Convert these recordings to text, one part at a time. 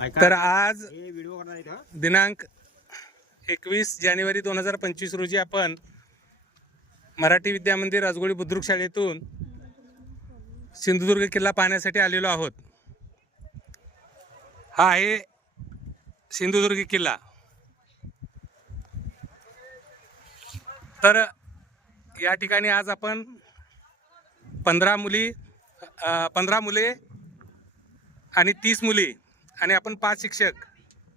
तर आज दिनांक एकवीस जानेवारी दोन हजार पंचवीस रोजी आपण मराठी विद्यामंदिर राजगोळी बुद्रुक शाळेतून सिंधुदुर्ग किल्ला पाहण्यासाठी आलेलो आहोत. हा आहे सिंधुदुर्ग किल्ला. तर या ठिकाणी आज आपण पंधरा मुली पंधरा मुले आणि तीस मुली आणि आपण पाच शिक्षक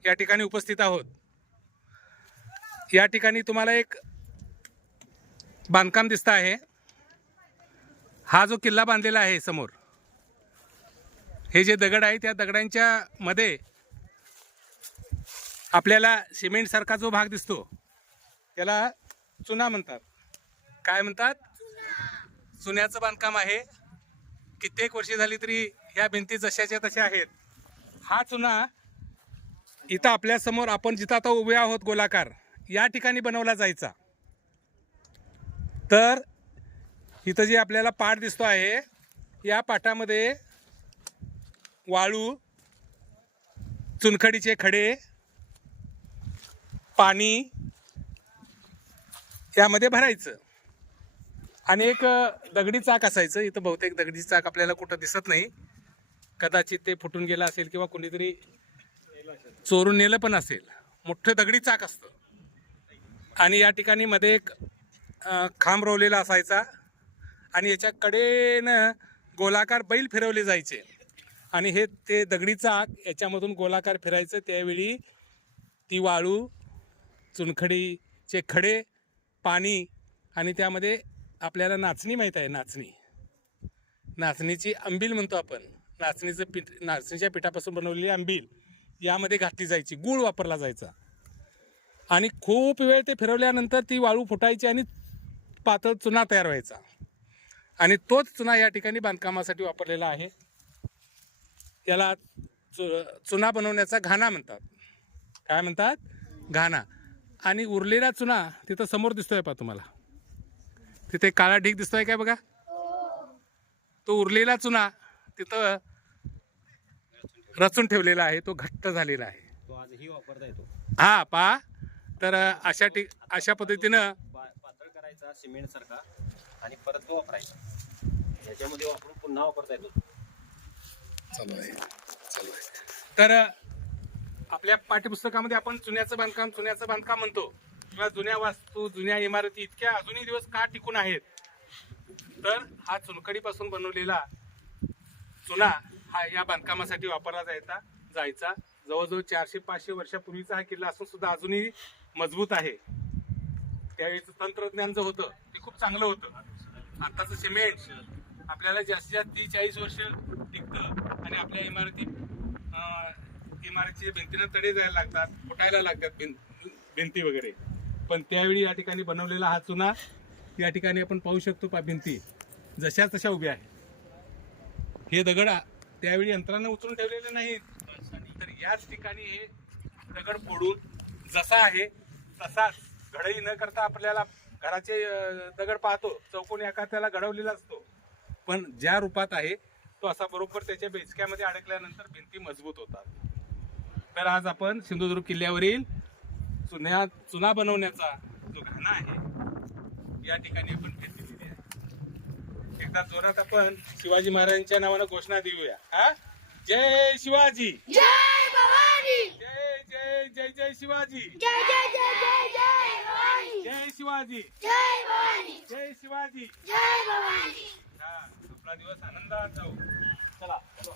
या ठिकाणी उपस्थित आहोत. या ठिकाणी तुम्हाला एक बांधकाम दिसतं आहे. हा जो किल्ला बांधलेला आहे समोर हे जे दगड आहे त्या दगडांच्या मध्ये आपल्याला सिमेंटसारखा जो भाग दिसतो त्याला चुना म्हणतात. काय म्हणतात? चुन्याचं बांधकाम आहे. कित्येक वर्षे झाली तरी ह्या भिंती जशाच्या तशा आहेत. हा चुना इथं आपल्यासमोर आपण जिथं आता उभे आहोत गोलाकार या ठिकाणी बनवला जायचा. तर इथं जे आपल्याला पाठ दिसतो आहे या पाटामध्ये वाळू चुनखडीचे खडे पाणी यामध्ये भरायचं. आणि एक दगडी चाक असायचं इथं बहुतेक दगडी चाक आपल्याला कुठं दिसत नाही. कदाचित ते फुटून गेलं असेल किंवा कोणीतरी चोरून नेलं पण असेल. मोठं दगडी चाक असतं. आणि या ठिकाणी मध्ये एक खांब रोवलेला असायचा. आणि याच्या कडेनं गोलाकार बैल फिरवले जायचे. आणि हे ते दगडी चाक याच्यामधून गोलाकार फिरायचं. त्यावेळी ती वाळू चुनखडीचे खडे पाणी आणि त्यामध्ये आपल्याला नाचणी माहीत आहे नाचणी. नाचणीची आंबील म्हणतो आपण. नाचणीचं पीठ नाचणीच्या पिठापासून बनवलेली आंबील यामध्ये घातली जायची गूळ वापरला जायचा. आणि खूप वेळ ते फिरवल्यानंतर ती वाळू फुटायची आणि पातळ चुना तयार व्हायचा. आणि तोच चुना या ठिकाणी बांधकामासाठी वापरलेला आहे. याला चु चुना बनवण्याचा घाणा म्हणतात. काय म्हणतात? घाणा. आणि उरलेला चुना तिथं समोर दिसतोय पा तुम्हाला. तिथे काळा ढीग दिसतोय काय बघा? तो उरलेला चुना तिथं रचून ठेवलेला आहे तो घट्ट झालेला आहे. तो आजही वापरता येतो हा पा. तर अशा ठिक अशा पद्धतीनं पातळ करायचा सिमेंट सारखा आणि परत तो वापरायचा. याच्यामध्ये वापरून पुन्हा वापरता येतो चालू आहे चालू आहे. तर आपल्या पाठ्यपुस्तकामध्ये आपण चुन्याचं बांधकाम चुन्याचं बांधकाम म्हणतो. किंवा जुन्या वास्तू जुन्या इमारती इतक्या अजूनही दिवस का टिकून आहेत? तर हा चुनकडीपासून बनवलेला चुना हा या बांधकामासाठी वापरला जायचा जायचा. जवळजवळ चारशे पाचशे वर्षापूर्वीचा हा किल्ला असून सुद्धा अजूनही मजबूत आहे. त्यावेळीचं तंत्रज्ञान जे होतं ते खूप चांगलं होतं. आताचं सिमेंट आपल्याला जास्तीत जास्त तीस चाळीस वर्ष टिकतं आणि आपल्या इमारती इमारतीचे भिंतीनं तडे जायला लागतात फुटायला लागतात भिं- भिंती वगैरे. पण त्यावेळी या ठिकाणी बनवलेला हा चुना या ठिकाणी आपण पाहू शकतो पा भिंती. जशा तशा उभ्या आहेत. हे दगड आ- त्यावेळी यंत्रानं उचलून ठेवलेले नाहीत. तर याच ठिकाणी हे दगड फोडून जसा आहे तसाच घडई न करता आपल्याला घराचे दगड पाहतो चौकोनी आकार त्याला घडवलेला असतो. पण ज्या रूपात आहे तो असा बरोबर त्याच्या बेचक्यामध्ये अडकल्यानंतर भिंती मजबूत होतात. तर आज आपण सिंधुदुर्ग किल्ल्यावरील चुन्या चुना बनवण्याचा जो घाणा आहे या ठिकाणी आपण भिंती एकदा जोरात आपण शिवाजी महाराजांच्या नावानं घोषणा देऊया. हा? जय शिवाजी. जय भवानी. जय जय जय जय शिवाजी. जय जय जय जय जय भवानी. जय शिवाजी. जय भवानी. जय शिवाजी. जय भवानी. हा आपला दिवस आनंदात जाऊ. चला चलो.